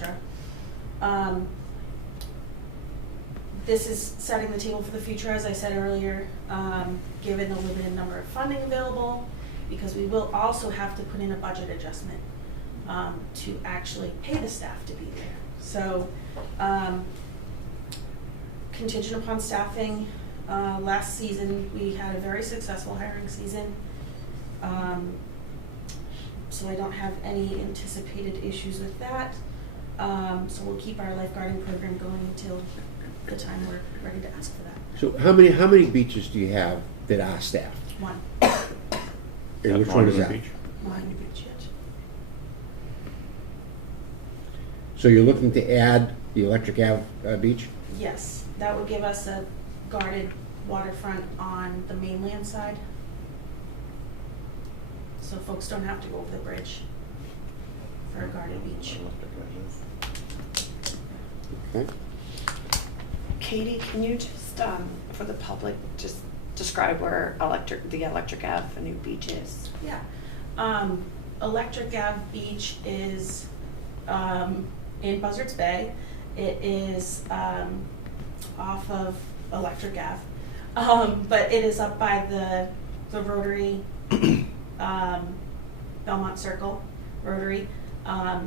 etc. This is setting the table for the future, as I said earlier, given the limited number of funding available, because we will also have to put in a budget adjustment to actually pay the staff to be there. So contingent upon staffing, last season we had a very successful hiring season. So I don't have any anticipated issues with that. So we'll keep our lifeguarding program going until the time we're ready to ask for that. So how many beaches do you have that are staffed? One. And which one is that? One beach, yes. So you're looking to add the Electric Ave beach? Yes, that would give us a guarded waterfront on the mainland side. So folks don't have to go over the bridge for a guarded beach. Okay. Katie, can you just, for the public, just describe where the Electric Avenue Beach is? Yeah. Electric Ave Beach is in Buzzards Bay. It is off of Electric Ave. But it is up by the Rotary, Belmont Circle Rotary.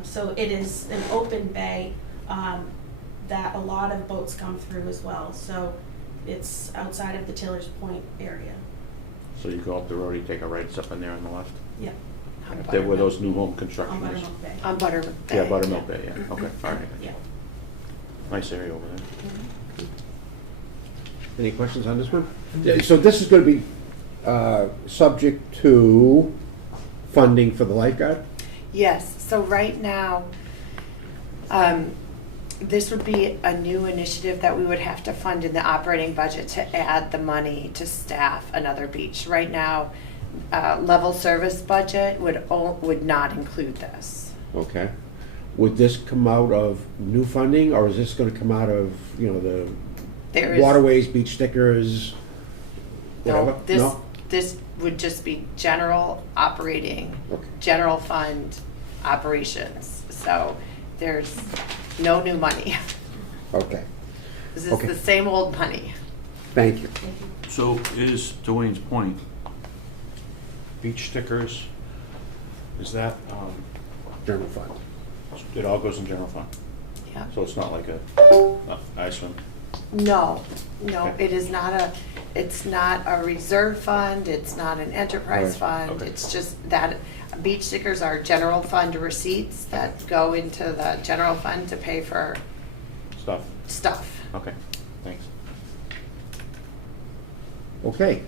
So it is an open bay that a lot of boats come through as well. So it's outside of the Taylor's Point area. So you go up the road, you take a right, it's up in there on the left? Yeah. There where those new home construction On is? Buttermilk Bay. On Buttermilk Bay. Yeah, Buttermilk Bay, yeah, okay, all right. Yeah. Nice area over there. Any questions on this one? Yeah, so this is going to be subject to funding for the lifeguard? Yes, so right now, this would be a new initiative that we would have to fund in the operating budget to add the money to staff another beach. Right now, level service budget would not include this. Okay. Would this come out of new funding, or is this going to come out of, the waterways, beach stickers, whatever? No, this would just be general operating, Okay. general fund operations. So there's no new money. Okay. This is Okay. the same old money. Thank you. Thank you. So is, to Wayne's point, beach stickers, is that, General fund. it all goes in general fund? Yeah. So it's not like I assume, No, Okay. it's not a reserve fund, it's not an enterprise Right. fund, Okay. it's just that beach stickers are general fund receipts that go into the general fund to pay for stuff. okay, thanks. Okay.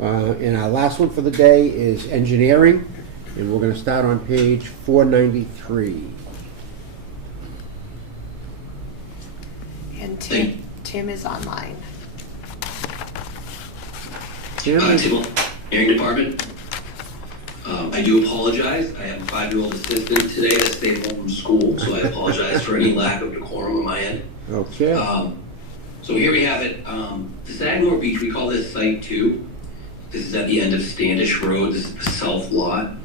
And our last one for the day is engineering, and we're going to start on page 493. And Tim is online. Tim? Tim, Engineering Department. I do apologize. I have a 5-year-old assistant today that stayed home from school, so I apologize for any lack of decorum on my end. Okay. So here we have it. The Sagamore Beach, we call this Site 2. This is at the end of Standish Road. This is the south lot.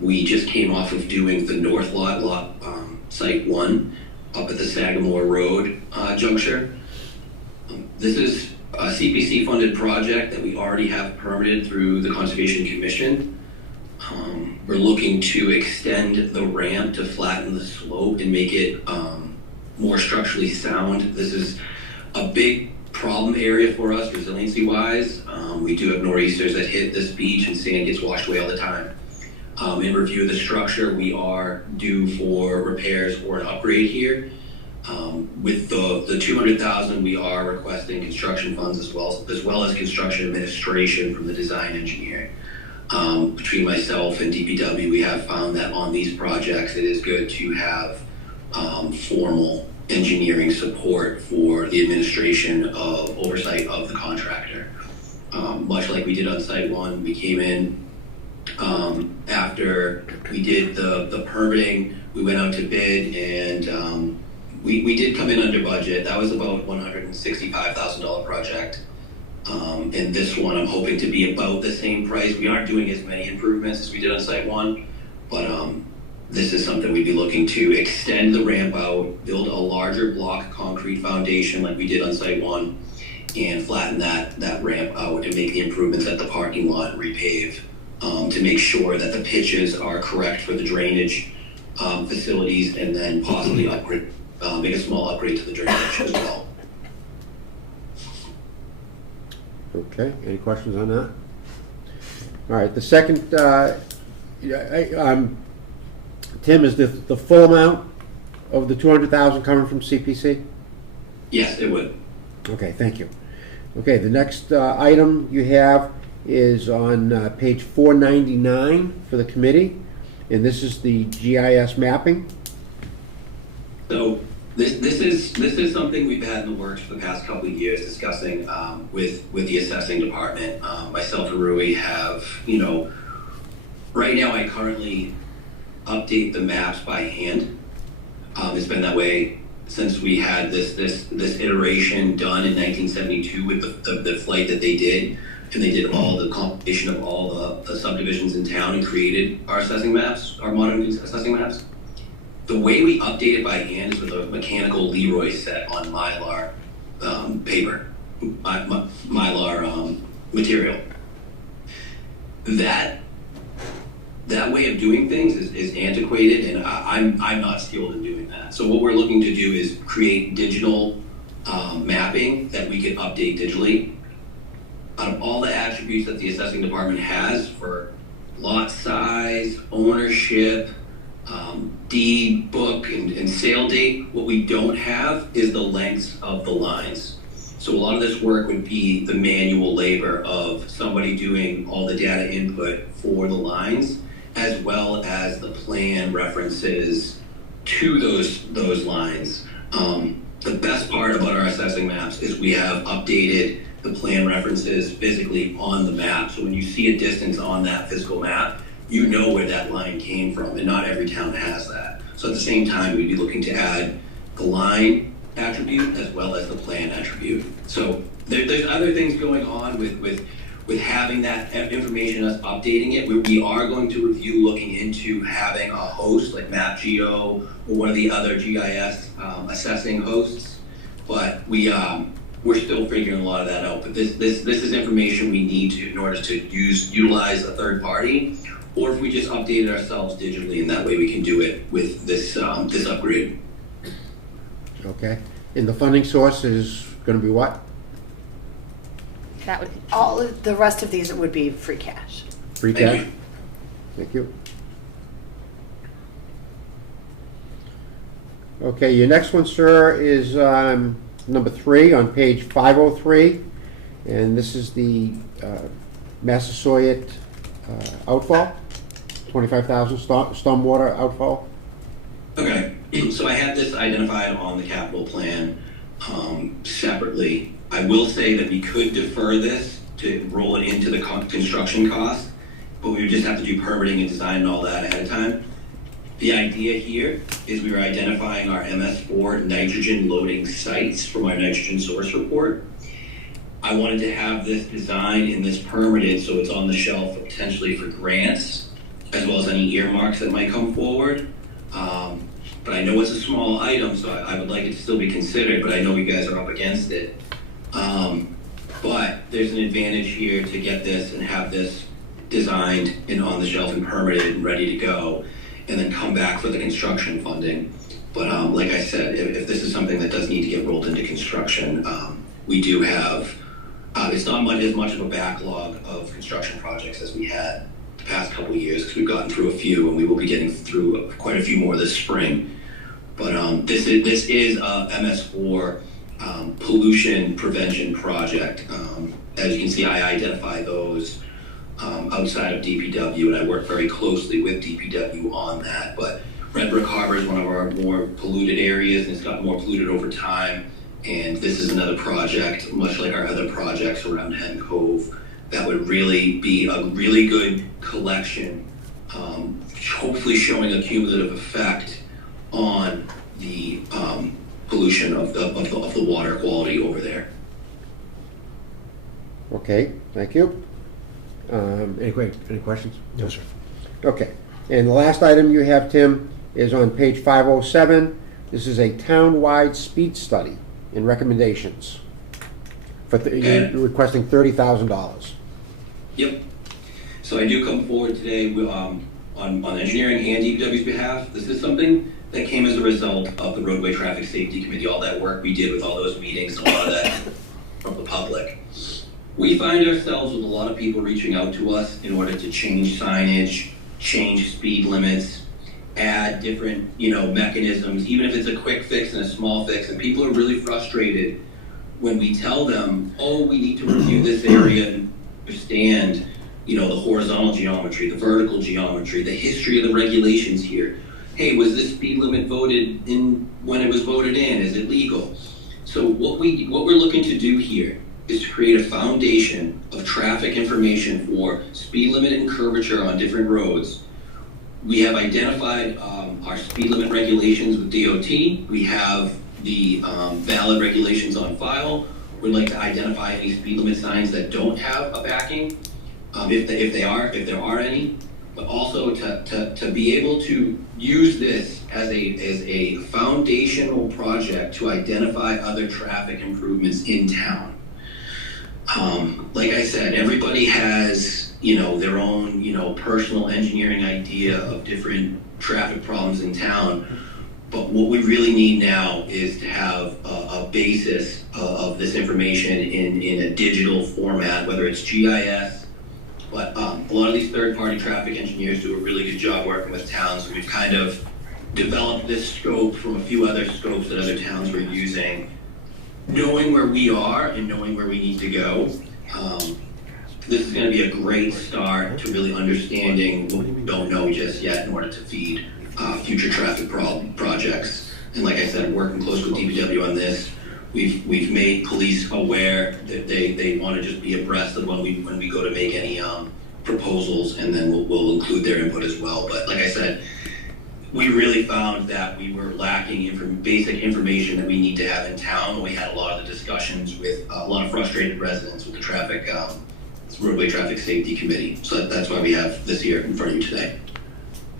We just came off of doing the north lot, Site 1, up at the Sagamore Road juncture. This is a CPC-funded project that we already have permitted through the Conservation Commission. We're looking to extend the ramp to flatten the slope and make it more structurally sound. This is a big problem area for us resiliency-wise. We do have nor'easters that hit this beach and sand gets washed away all the time. In review of the structure, we are due for repairs or an upgrade here. With the $200,000, we are requesting construction funds as well as construction administration from the design engineer. Between myself and DPW, we have found that on these projects, it is good to have formal engineering support for the administration of oversight of the contractor. Much like we did on Site 1, we came in after we did the permitting, we went out to bid, and we did come in under budget. That was about $165,000 project. And this one I'm hoping to be about the same price. We aren't doing as many improvements as we did on Site 1, but this is something we'd be looking to extend the ramp out, build a larger block concrete foundation like we did on site one, and flatten that ramp out and make the improvements at the parking lot and repave to make sure that the pitches are correct for the drainage facilities, and then possibly upgrade, make a small upgrade to the drainage as well. Okay, any questions on that? All right, the second, Tim, is the full amount of the 200,000 coming from CPC? Yes, it would. Okay, thank you. Okay, the next item you have is on page 499 for the committee, and this is the GIS mapping. So this is something we've had in the works for the past couple of years, discussing with the assessing department. Myself and Rui have, right now I currently update the maps by hand. It's been that way since we had this iteration done in 1972 with the flight that they did, and they did all the compilation of all the subdivisions in town and created our assessing maps, our modern assessing maps. The way we update it by hand is with a mechanical Leroy set on Mylar paper, Mylar material. That way of doing things is antiquated, and I'm not skilled in doing that. So what we're looking to do is create digital mapping that we can update digitally. Out of all the attributes that the assessing department has for lot size, ownership, deed book, and sale date, what we don't have is the lengths of the lines. So a lot of this work would be the manual labor of somebody doing all the data input for the lines, as well as the plan references to those lines. The best part about our assessing maps is we have updated the plan references physically on the map. So when you see a distance on that physical map, you know where that line came from, and not every town has that. So at the same time, we'd be looking to add the line attribute as well as the plan attribute. So there's other things going on with having that information, us updating it. We are going to review looking into having a host like MapGeo or one of the other GIS assessing hosts, but we're still figuring a lot of that out. But this is information we need to in order to utilize a third party, or if we just update it ourselves digitally, and that way we can do it with this upgrade. Okay, and the funding source is going to be what? That would, all of the rest of these would be free cash. Free Thank cash? you. Thank you. Okay, your next one, sir, is number 3 on page 503, and this is the Massasoit outfall, 25,000 stormwater outfall. Okay, so I have this identified on the capital plan separately. I will say that we could defer this to roll it into the construction cost, but we would just have to do permitting and design and all that ahead of time. The idea here is we were identifying our MS4 nitrogen loading sites from our nitrogen source report. I wanted to have this designed and this permitted so it's on the shelf potentially for grants, as well as any earmarks that might come forward. But I know it's a small item, so I would like it to still be considered, but I know you guys are up against it. But there's an advantage here to get this and have this designed and on the shelf and permitted and ready to go, and then come back for the construction funding. But like I said, if this is something that does need to get rolled into construction, we do have, it's not as much of a backlog of construction projects as we had the past couple of years, because we've gotten through a few, and we will be getting through quite a few more this spring. But this is a MS4 pollution prevention project. As you can see, I identify those outside of DPW, and I work very closely with DPW on that. But Red Brick Harbor is one of our more polluted areas, and it's got more polluted over time. And this is another project, much like our other projects around Hen Cove, that would really be a really good collection, hopefully showing a cumulative effect on the pollution of the water quality over there. Okay, thank you. Any questions? No, sir. Okay. And the last item you have, Tim, is on page 507. This is a town-wide speed study and recommendations. You're requesting $30,000. Yep. So I do come forward today on engineering and DPW's behalf. This is something that came as a result of the Roadway Traffic Safety Committee, all that work we did with all those meetings, a lot of that from the public. We find ourselves with a lot of people reaching out to us in order to change signage, change speed limits, add different, mechanisms, even if it's a quick fix and a small fix, and people are really frustrated when we tell them, oh, we need to review this area and understand, the horizontal geometry, the vertical geometry, the history of the regulations here. Hey, was this speed limit voted in when it was voted in? Is it legal? So what we're looking to do here is to create a foundation of traffic information for speed limit and curvature on different roads. We have identified our speed limit regulations with DOT. We have the valid regulations on file. We'd like to identify any speed limit signs that don't have a backing, if there are any, but also to be able to use this as a foundational project to identify other traffic improvements in town. Like I said, everybody has, their own, personal engineering idea of different traffic problems in town. But what we really need now is to have a basis of this information in a digital format, whether it's GIS. But a lot of these third-party traffic engineers do a really good job working with towns. So we've kind of developed this scope from a few other scopes that other towns were using, knowing where we are and knowing where we need to go. This is going to be a great start to really understanding what we don't know just yet in order to feed future traffic projects. And like I said, working close with DPW on this, we've made police aware that they want to just be abreast of when we go to make any proposals, and then we'll include their input as well. But like I said, we really found that we were lacking basic information that we need to have in town. We had a lot of the discussions with a lot of frustrated residents with the Roadway Traffic Safety Committee. So that's why we have this here in front of you today.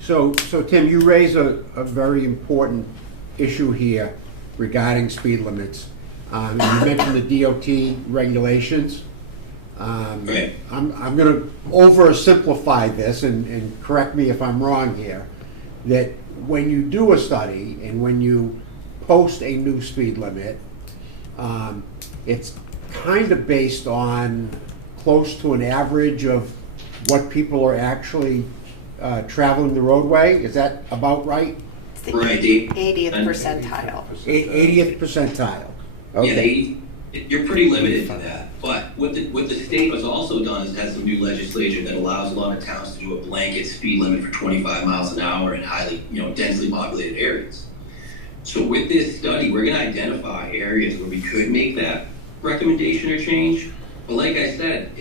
So Tim, you raise a very important issue here regarding speed limits. You mentioned the DOT regulations. Right. I'm going to oversimplify this and correct me if I'm wrong here, that when you do a study and when you post a new speed limit, it's kind of based on close to an average of what people are actually traveling the roadway. Is that about right? It's the Right. 80th percentile. 80th percentile. Okay. Yeah, you're pretty limited to that. But what the state has also done is has some new legislation that allows a lot of towns to do a blanket speed limit for 25 miles an hour in highly, densely populated areas. So with this study, we're going to identify areas where we could make that recommendation or change. But like I said,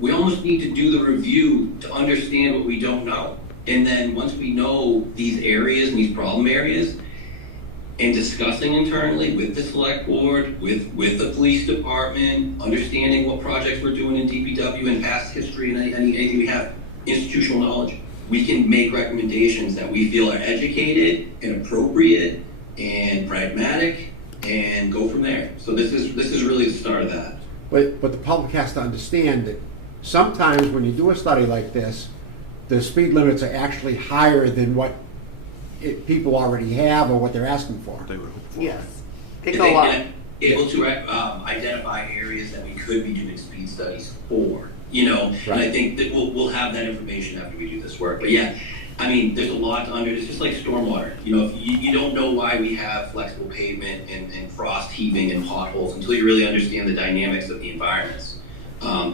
we almost need to do the review to understand what we don't know. And then once we know these areas and these problem areas, and discussing internally with the select board, with the police department, understanding what projects we're doing in DPW and past history and anything we have, institutional knowledge, we can make recommendations that we feel are educated and appropriate and pragmatic and go from there. So this is really the start of that. But the public has to understand that sometimes when you do a study like this, the speed limits are actually higher than what people already have or what they're asking for. They would hope for. Yes. They If go they up. can able to identify areas that we could be doing speed studies for, And I think that we'll have that information after we do this work. But yeah, there's a lot to it's just like stormwater. If you don't know why we have flexible pavement and frost heaving and potholes until you really understand the dynamics of the environments.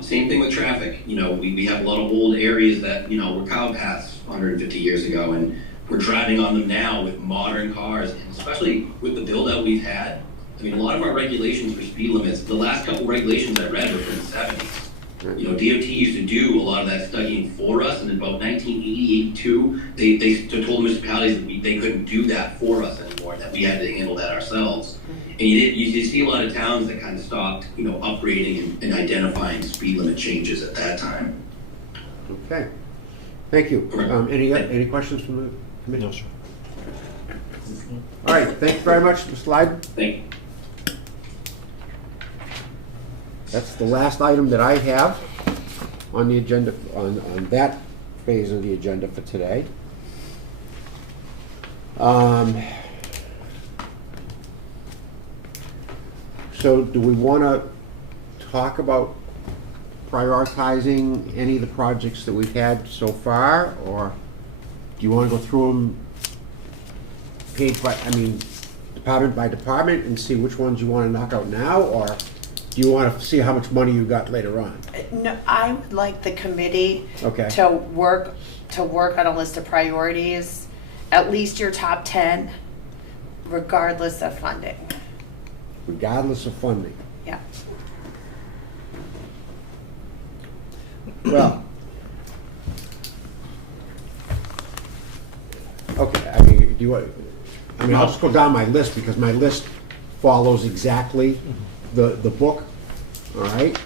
Same thing with traffic. We have a lot of old areas that, were cow paths 150 years ago, and we're driving on them now with modern cars, and especially with the build out we've had. A lot of our regulations for speed limits, the last couple regulations I read were from the 70s. DOT used to do a lot of that studying for us, and in about 1980, 82, they told municipalities that they couldn't do that for us anymore, that we had to handle that ourselves. And you see a lot of towns that kind of stopped, upgrading and identifying speed limit changes at that time. Okay. Thank you. Okay. Any questions from the committee? No, sir. All right, thank you very much, Mr. Lyden. Thank you. That's the last item that I have on the agenda, on that phase of the agenda for today. So do we want to talk about prioritizing any of the projects that we've had so far, or do you want to go through them department by department and see which ones you want to knock out now, or do you want to see how much money you got later on? No, I would like the committee Okay. to work on a list of priorities, at least your top 10, regardless of funding. Regardless of funding. Yeah. Well, okay, I'll just go down my list because my list follows exactly the book, all right?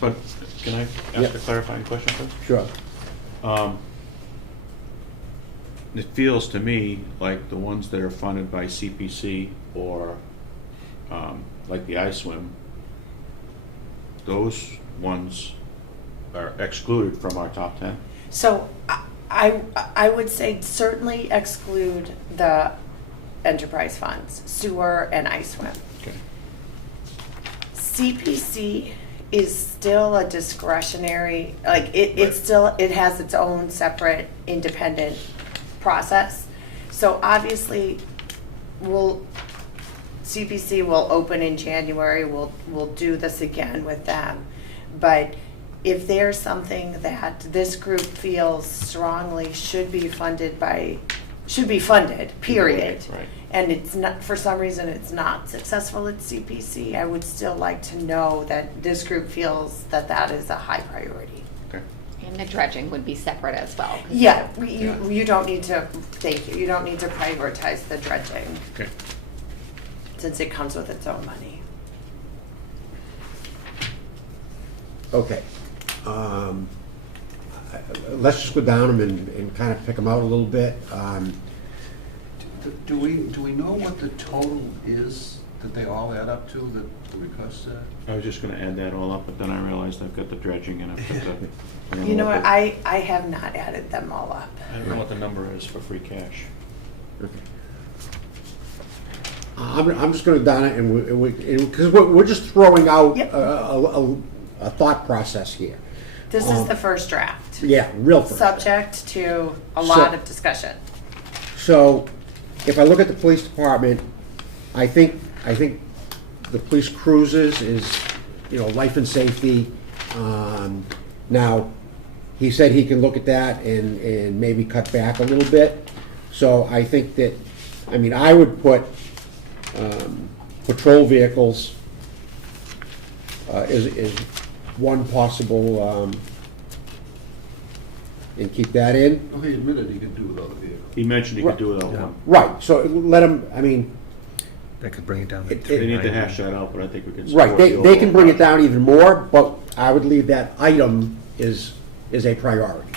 But can I Yeah. ask a clarifying question first? Sure. It feels to me like the ones that are funded by CPC or like the iSwim, those ones are excluded from our top 10. So I would say certainly exclude the enterprise funds, sewer and ISWIM. Okay. CPC is still a discretionary, like it Right. still, it has its own separate independent process. So obviously, CPC will open in January, we'll do this again with them. But if there's something that this group feels strongly should be funded, period. Right. And it's not, for some reason, it's not successful at CPC, I would still like to know that this group feels that that is a high priority. Okay. And the dredging would be separate as well. Yeah, you don't need to, thank you, you don't need to prioritize the dredging Okay. since it comes with its own money. Okay. Let's just go down them and kind of pick them out a little bit. Do we know what the total is that they all add up to, the request? I was just gonna add that all up, but then I realized I've got the dredging and I've got the. You know what, I have not added them all up. I don't know what the number is for free cash. Okay. I'm just going to down it, and because we're just throwing out Yep. a thought process here. This is the first draft. Yeah, real first. Subject to a lot So- of discussion. So, if I look at the police department, I think the police cruisers is, life and safety. Now, he said he can look at that and maybe cut back a little bit. So I think that, I would put patrol vehicles is one possible, and keep that in. Well, he admitted he could do without a vehicle. He mentioned he could do it all. Yeah. Right, so let them, That could bring it down to It- They need to 390. hash that out, but I think we can. right, support they the can bring it overall down even more, but I would leave that item is a priority.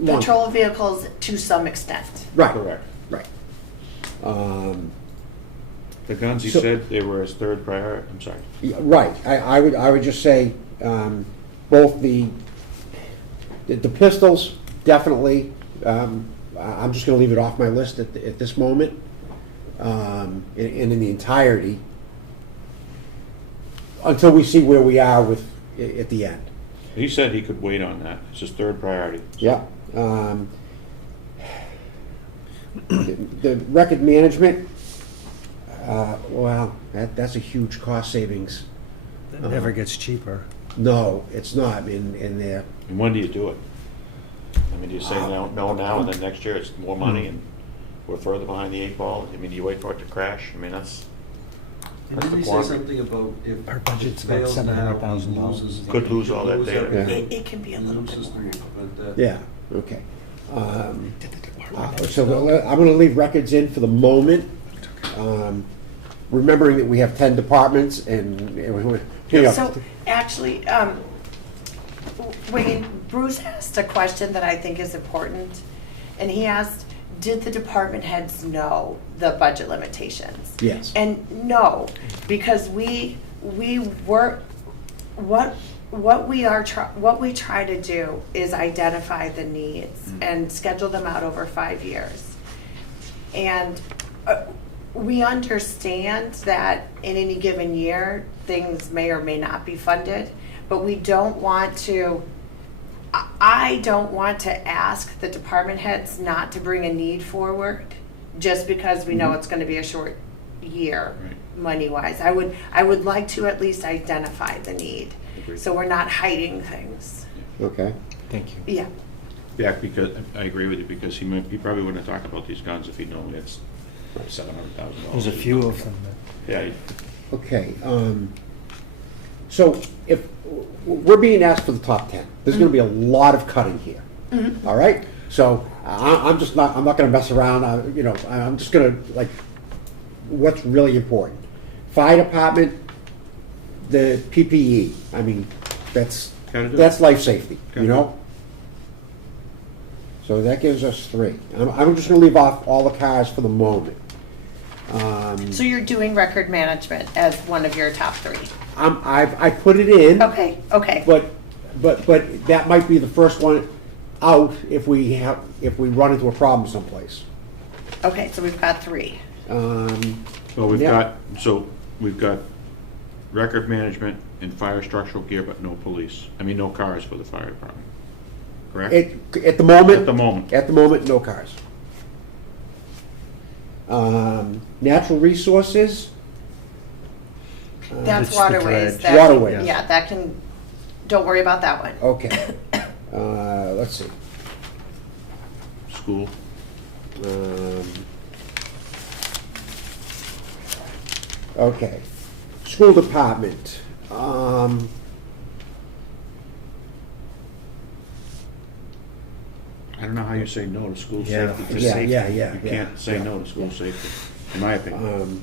Long- Patrol vehicles to some extent. Right, Correct. right. The guns, he So- said they were his third priority, I'm sorry. Yeah, right, I would just say, both the pistols, definitely, I'm just gonna leave it off my list at this moment, and in the entirety, until we see where we are at the end. He said he could wait on that, it's his third priority. Yeah. The record management, well, that's a huge cost savings. That never gets cheaper. No, it's not in there. And when do you do it? Do you say no now, and then next year it's more money and we're further behind the 8 ball? Do you wait for it to crash? That's And the did he say quandary. something about if Our budget's it about fails now, he $700,000. loses- Could lose all that lose data. everything? It can be a little bit Loses more. the- Yeah, okay. So I'm gonna leave records in for the moment, remembering that we have 10 departments and, So actually, Wayne, Bruce asked a question that I think is important, and he asked, did the department heads know the budget limitations? Yes. And no, because we were, what we try to do is identify the needs and schedule them out over 5 years. And we understand that in any given year, things may or may not be funded, but we don't want to, I don't want to ask the department heads not to bring a need forward just because we know it's going to be a short year, Right. money-wise. I would like to at least identify the need, Agreed. so we're not hiding things. Okay. Thank you. Yeah. Yeah, because, I agree with you, because he probably wouldn't have talked about these guns if he'd known it's $700,000. There's a few of them that. Yeah, Okay, so if, we're being asked for the top 10, there's gonna be a lot of cutting here. All right? So I'm not gonna mess around, I'm just gonna, like, what's really important. Fire department, the PPE, I mean, that's Gotta do it. life safety, Gotta you do know? So that gives us 3. I'm just gonna leave off all the cars for the moment. So you're doing record management as one of your top 3? I put it in. Okay, okay. But that might be the first one out if we run into a problem someplace. Okay, so we've got 3. well, we've Yeah. got record management and fire structural gear, but no police. No cars for the fire department. Correct? At the moment. At the moment. No cars. Natural resources. That's It's the waterways. dredge. That- Waterways. Yeah, that can, don't worry about that one. Okay. Let's see. School. Okay. School department. I don't know how you say no to school Yeah. safety. to Yeah, safety. yeah, You yeah, can't say yeah. no to school safety, in my opinion.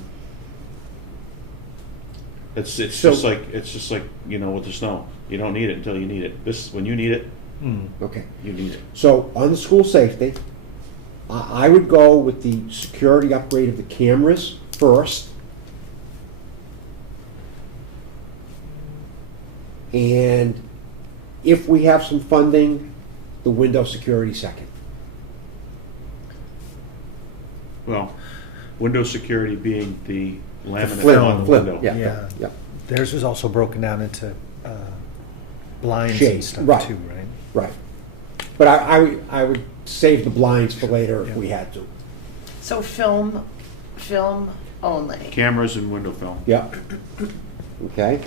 It's so- just like, with the snow. You don't need it until you need it. When you need it, Okay. you need it. So on the school safety, I would go with the security upgrade of the cameras first. And if we have some funding, the window security second. Well, window security being the laminate flip, on the flip, window. yeah. Yeah. Theirs was also broken down into blinds and Shades, stuff right. too, right? Right. But I would save the blinds for later if we had to. So film only. Cameras and window film. Yeah. Okay.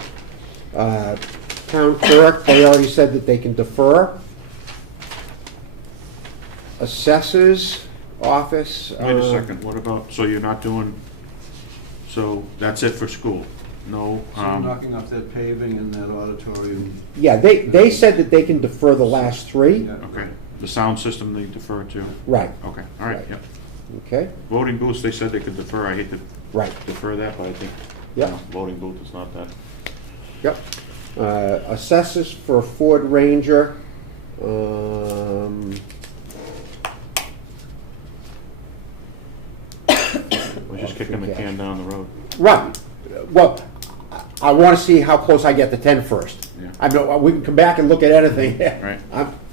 Town clerk, they already said that they can defer. Assessors, office. Wait a second, what about, so you're not doing, so that's it for school? No, So you're knocking off that paving and that auditorium. Yeah, they said that they can defer the last 3. Yeah. okay, the sound system they defer to? Right, Okay, all right, Right. yep. okay, Voting booths, they said they could defer, I hate to right, defer that, but I think, Yep. voting booth is not that. yep. Assessors for Ford Ranger. We're just kicking the can down the road. Right, well, I want to see how close I get to 10 first. Yeah. I know, we can come back and look at anything. Right.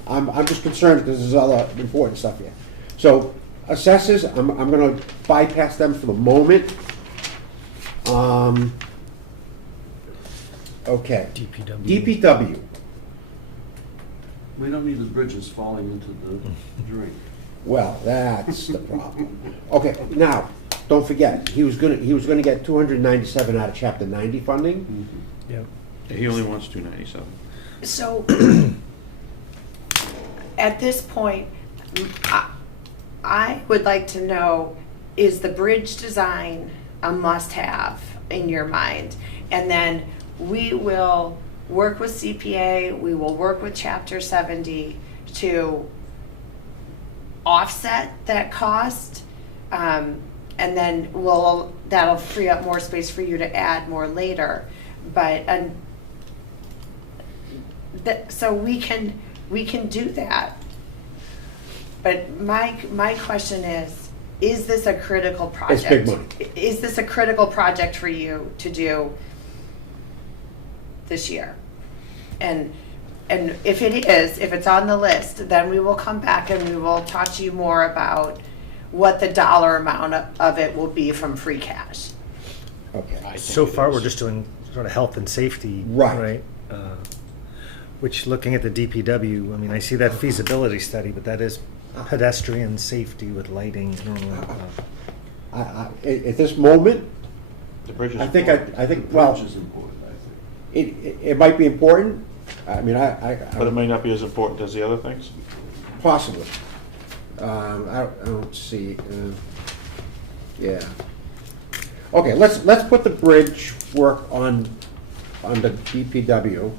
I'm just concerned because there's other important stuff here. So, assessors, I'm gonna bypass them for the moment. Okay. DPW. DPW, We don't need the bridges falling into the drain. well, that's the problem. Okay, now, don't forget, he was gonna get 297 out of Chapter 90 funding. Yep. He only wants 297. So, at this point, I would like to know, is the bridge design a must-have in your mind? And then we will work with CPA, we will work with Chapter 70 to offset that cost. And then that'll free up more space for you to add more later. But So we can do that. But my question is this a critical project? It's big money. Is this a critical project for you to do this year? And if it is, if it's on the list, then we will come back and we will talk to you more about what the dollar amount of it will be from free cash. Okay. I think So it far, is. we're just doing sort of health and safety. Right. Which, looking at the DPW, I mean, I see that feasibility study, but that is pedestrian safety with lighting. I don't know. At this moment, The bridge is I think, important. I think, The well, bridge is important, I think. it might be important. I mean, But it may not be as important as the other things. possibly. I don't see, yeah. Okay, let's put the bridge work on the DPW.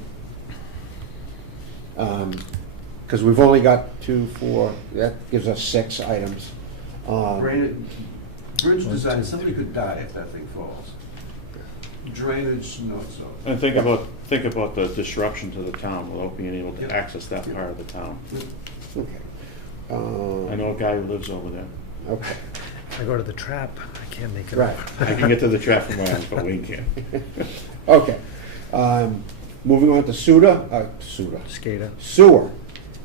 Because we've only got 2, 4, that gives us 6 items. Bridge design, somebody could die if that thing falls. Drainage, no, so. And think about the disruption to the town without being able to Yep. access that Yep. part of the town. Okay. I know a guy who lives over there. Okay, If I go to the trap, I can't make it right. up. I can get to the trap from my house, but we can't. Okay. Moving on to sewer. Skater. Sewer.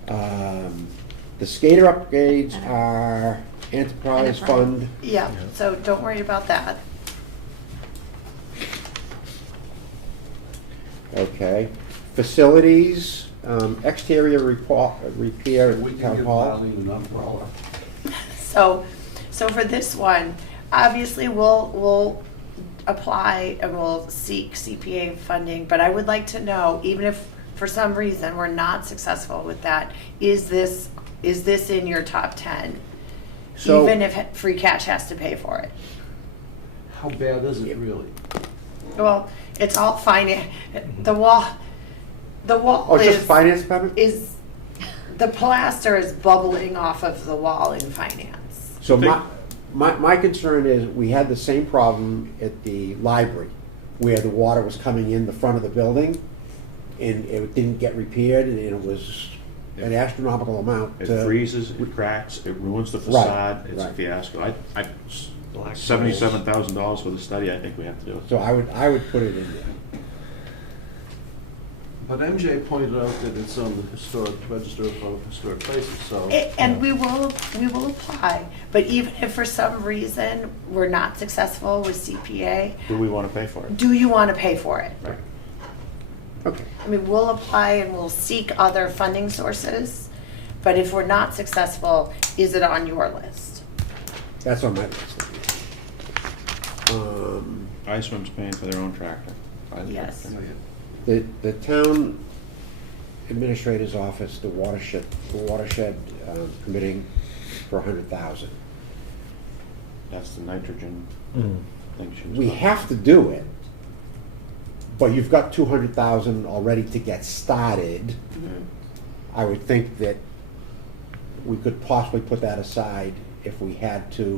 The skater upgrades are enterprise Enterprise. fund. Yeah, so don't worry about that. Okay. Facilities, exterior repair We at can town give hall. Marlene an umbrella. So for this one, obviously we'll apply and we'll seek CPA funding, but I would like to know, even if for some reason we're not successful with that, is this in your top 10? So- Even if free cash has to pay for it? How bad is it really? Well, it's all finance, the wall Oh, just is, finance department? the plaster is bubbling off of the wall in finance. So Think- my concern is, we had the same problem at the library, where the water was coming in the front of the building, and it didn't get repaired, and it was an astronomical amount. It freezes, it cracks, it ruins the Right, facade, it's a right. fiasco. $77,000 for the study, I think we have to do. So I would put it in there. But MJ pointed out that it's on the historic register of historic places, so. And we will apply, but even if for some reason we're not successful with CPA, Do we want to pay for it? do you want to pay for it? Right. Okay. I mean, we'll apply and we'll seek other funding sources, but if we're not successful, is it on your list? That's on my list. ISWIM's paying for their own tractor. Yes. Oh, yeah. The town administrator's office, the watershed permitting for 100,000. That's the nitrogen Mm. thing she was We talking have to do it, but you've got 200,000 already to get started. I would think that we could possibly put that aside if we had to.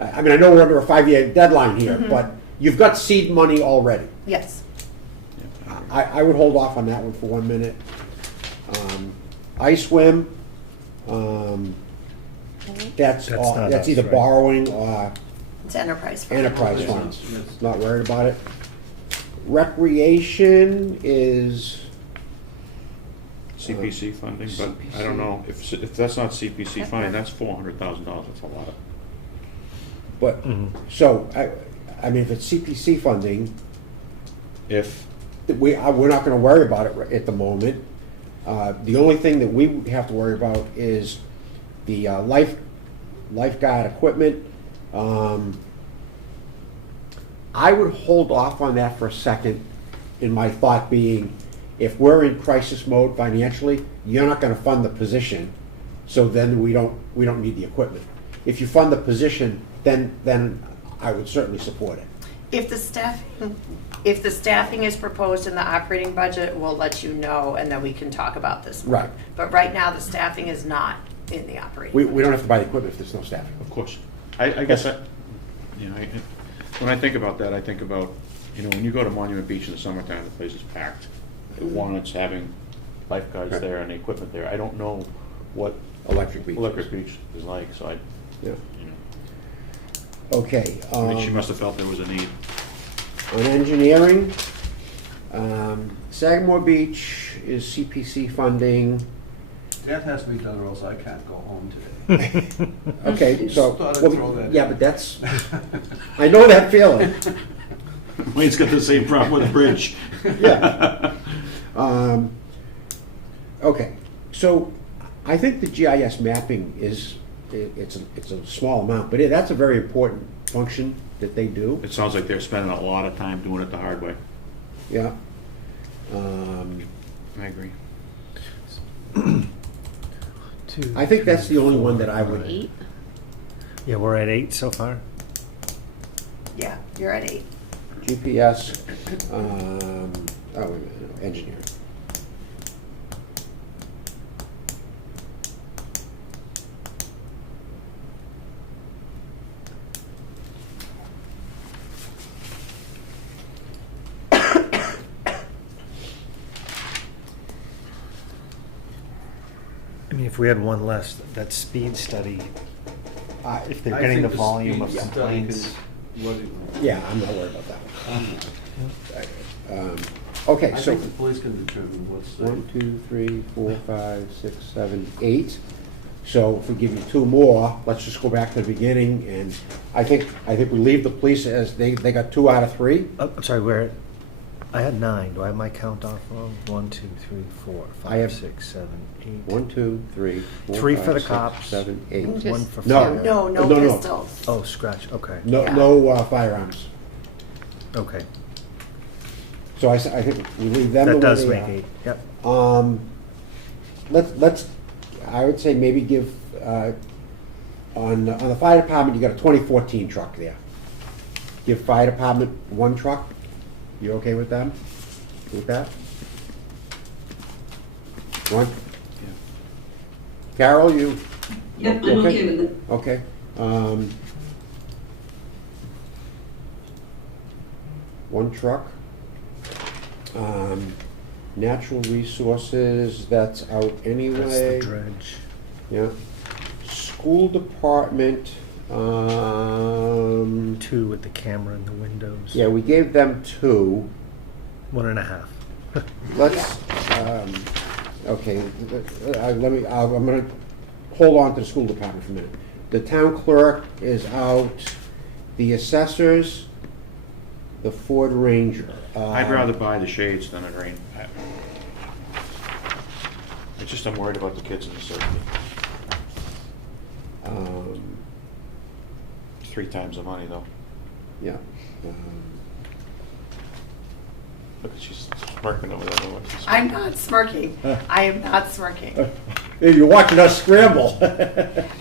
I mean, I know we're under a 5-year deadline here, but you've got seed money already. Yes. I would hold off on that one for 1 minute. ISWIM, that's not us, either right? borrowing or It's enterprise fund. enterprise Yes, funds. yes. Not worried about it. Recreation is, CPC funding, but I don't know, if that's not CPC funding, that's $400,000, that's a lot of. but, Mhm. so, I mean, if it's CPC funding, If, we're not gonna worry about it at the moment. The only thing that we have to worry about is the lifeguard equipment. I would hold off on that for a second, in my thought being, if we're in crisis mode financially, you're not gonna fund the position, so then we don't need the equipment. If you fund the position, then I would certainly support it. If the staffing is proposed in the operating budget, we'll let you know, and then we can talk about this more. Right. But right now, the staffing is not in the operating. We don't have to buy the equipment if there's no staffing. of course, I guess when I think about that, I think about, when you go to Monument Beach in the summertime, the place is packed. One, it's having lifeguards Okay. there and the equipment there. I don't know what Electric Beach. Electric Beach is like, so I, Yeah. you know, Okay. I think she must have felt there was a need. On engineering, Sagamore Beach is CPC funding. That has to be done or else I can't go home today. Okay, so, Thought I'd well, throw that yeah, in. but that's, I know that feeling. Wayne's got the same problem with the bridge. Yeah. Okay, so I think the GIS mapping is, it's a small amount, but that's a very important function that they do. It sounds like they're spending a lot of time doing it the hard way. Yeah. I agree. I think that's the only one that I would, 8? Yeah, we're at 8 so far. Yeah, you're at 8. GPS, oh, wait a minute, no, engineering. I mean, if we had one less, that speed study, if they're I getting the think volume of speed study complaints. can- what do Yeah, I'm not worried about that one. Okay, I so, think the police can determine what's the. 1, 2, 3, 4, 5, 6, 7, 8. So if we give you 2 more, let's just go back to the beginning, and I think we leave the police as, they got 2 out of 3. Oh, I'm sorry, I had 9. Do I have my count off wrong? 1, 2, 3, 4, I have 5, 6, 7, 8. 1, 2, 3, 4, 3 5, for the 6, cops. 7, 8. Just- One for No. fire. No No. pistols. Oh, scratch, okay. No, Yeah. no firearms. Okay, So I think we leave them the that way does they make are. 8, yep. Let's, I would say maybe give, on the fire department, you got a 2014 truck there. Give fire department 1 truck. You okay with them? With that? 1? Carol, you? Yep, I'm okay with it. Okay. One truck. Natural resources, that's out That's the anyway. dredge. Yeah. School department, 2 with the camera in the windows. yeah, we gave them 2. 1.5. Let's, okay, I'm gonna hold on to the school department for a minute. The town clerk is out, the assessors, the Ford Ranger. I'd rather buy the shades than a rain. It's just I'm worried about the kids in the circuit. 3 times the money though. Yeah. Look, she's smirking over there. Look, she's I'm not smirking. I am not smirking. You're watching us scramble.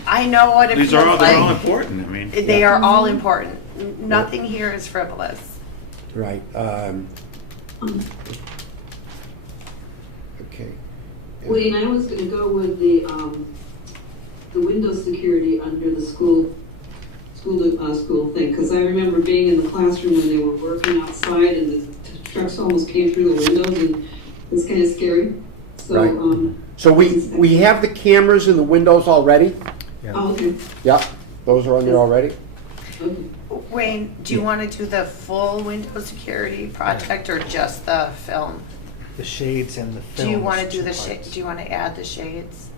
I know what it feels They're all like. important, I mean. They are all important. Nothing here is frivolous. Right, okay. Wayne, I was gonna go with the window security under the school thing, because I remember being in the classroom when they were working outside and the trucks almost came through the windows and it was kind of scary. So, Right. So we have the cameras in the windows already? Oh, okay, Yep, those are on there already? okay. Wayne, do you want to do the full window security project or just the film? The shades and the film. Do you want to is do 2 the parts. do you want to add the shades?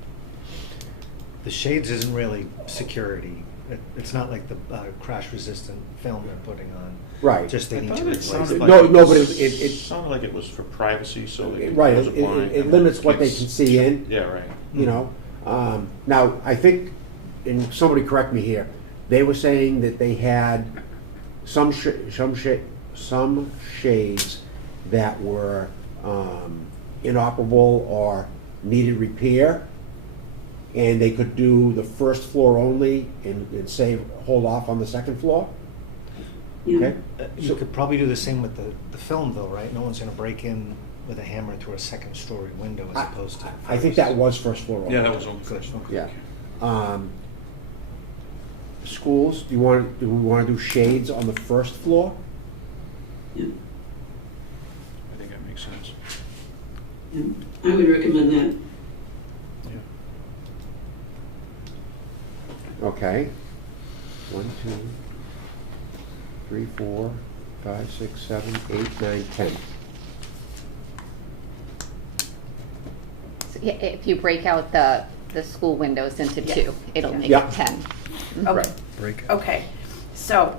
The shades isn't really security. It's not like the crash resistant film they're putting on. Right. Just they I need thought to it replace sounded it. like. No, but it sounded like it was for privacy, so they could. right, was applying. it limits what they can see in, Yeah, right. you know? Now, I think, and somebody correct me here, they were saying that they had some shades that were inoperable or needed repair, and they could do the first floor only and hold off on the second floor? Yeah. Okay? You could probably do the same with the film though, right? No one's gonna break in with a hammer through a 2nd-story window as opposed to. I think that was first floor only. Yeah, that was on first. Yeah. Schools, do we want to do shades on the first floor? Yeah. I think that makes sense. I would recommend that. Okay. 1, 2, 3, 4, 5, 6, 7, 8, 9, 10. So, yeah, if you break out the school windows into two, it'll make Yeah. it 10. Okay, Break it. okay. So,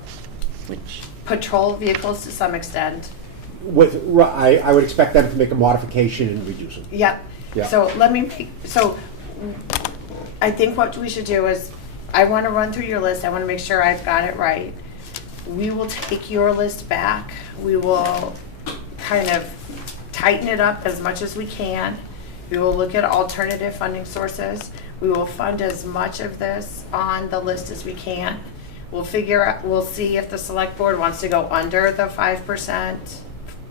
Which, patrol vehicles to some extent. I would expect them to make a modification and reduce them. Yep. Yeah. So I think what we should do is, I want to run through your list. I want to make sure I've got it right. We will take your list back. We will kind of tighten it up as much as we can. We will look at alternative funding sources. We will fund as much of this on the list as we can. We'll see if the select board wants to go under the 5%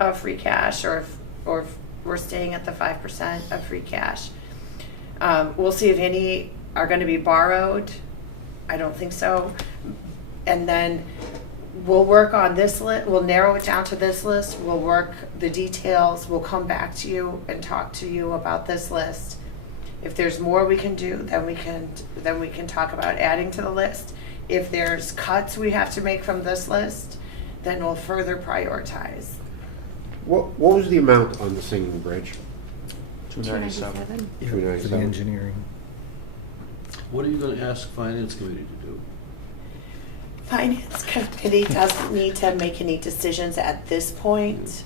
of free cash, or if we're staying at the 5% of free cash. We'll see if any are gonna be borrowed. I don't think so. And then we'll work on this list, we'll narrow it down to this list, we'll work the details, we'll come back to you and talk to you about this list. If there's more we can do, then we can talk about adding to the list. If there's cuts we have to make from this list, then we'll further prioritize. What was the amount on the Singing Bridge? 297. Yeah, for the 297. engineering. What are you gonna ask Finance Committee to do? Finance Committee doesn't need to make any decisions at this point.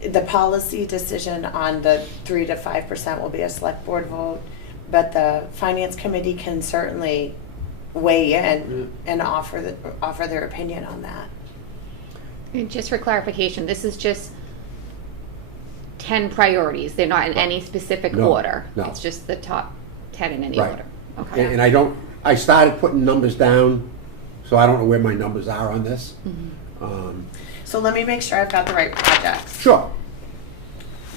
The policy decision on the 3 to 5% will be a select board vote, but the Finance Committee can certainly weigh in and offer their opinion on that. and just for clarification, this is just 10 priorities. They're not in any specific No, order. no. It's just the top 10 in any Right. order. Okay. And I started putting numbers down, so I don't know where my numbers are on this. So let me make sure I've got the right projects. Sure.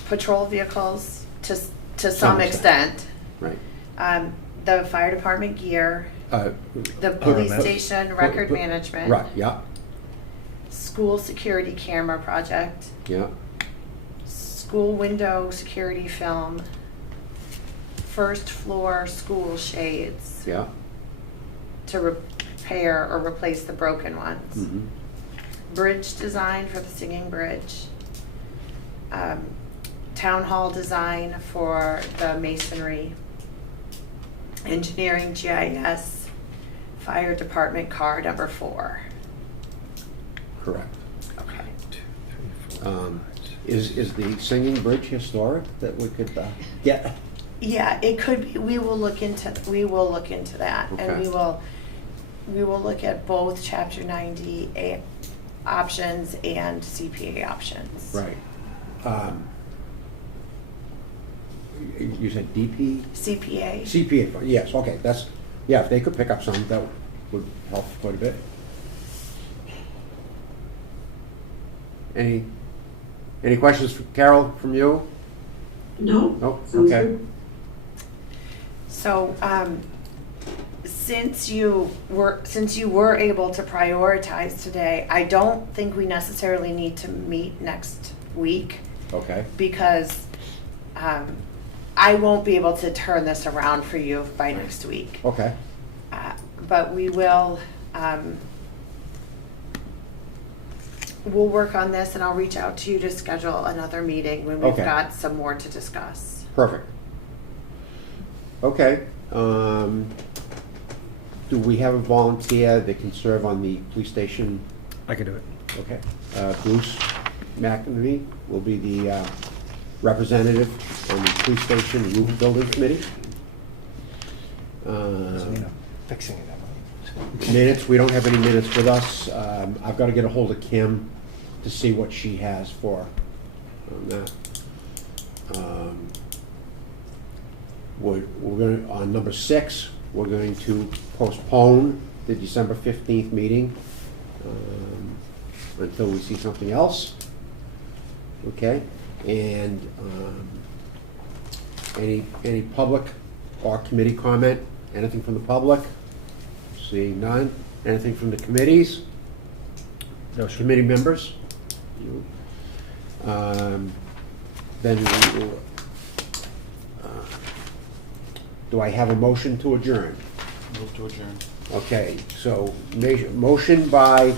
Patrol vehicles to Some some extent. extent. Right. The fire department gear, Uh, the police RMS. station record management. Right, yeah, School security camera project, yeah, school window security film, first floor school shades yeah. to repair or replace the broken ones. Mhm. Bridge design for the Singing Bridge. Town hall design for the masonry. Engineering GIS, fire department car number 4. Correct. Okay. Is the Singing Bridge historic that we could get? Yeah, it could be. We will look into that, and Okay. we will look at both Chapter 90 options and CPA options. Right. You said DP? CPA. CPA, yes, okay, if they could pick up some, that would help quite a bit. Any questions for Carol from you? No? No? Sounds Okay. good. So, since you were able to prioritize today, I don't think we necessarily need to meet next week, Okay, because I won't be able to turn this around for you by next week. okay, But we will, we'll work on this, and I'll reach out to you to schedule another meeting when we've Okay. got some more to discuss. perfect. Okay, do we have a volunteer that can serve on the police station? I could do it. Okay, Bruce McNamee will be the representative on the police station roof building committee. Doesn't mean I'm fixing it, am I? Minutes, we don't have any minutes with us. I've got to get a hold of Kim to see what she has for on that. We're going, on number 6, we're going to postpone the December 15th meeting until we see something else. Okay, and any public or committee comment? Anything from the public? Seeing none. Anything from the committees? No, sure. Committee members? You. then we will, do I have a motion to adjourn? Move to adjourn. Okay, so motion by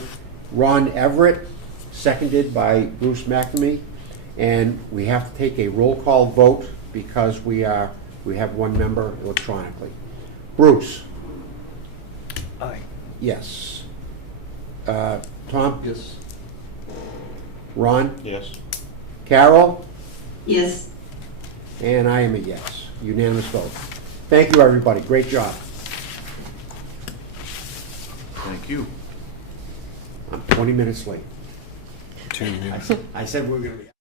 Ron Everett, seconded by Bruce McNamee, and we have to take a roll call vote because we have one member electronically. Bruce? Aye. Yes. Tom? Yes. Ron? Yes. Carol? Yes. And I am a yes. Unanimous vote. Thank you, everybody. Great job. Thank you. I'm 20 minutes late. 2 minutes. I said we were going to be...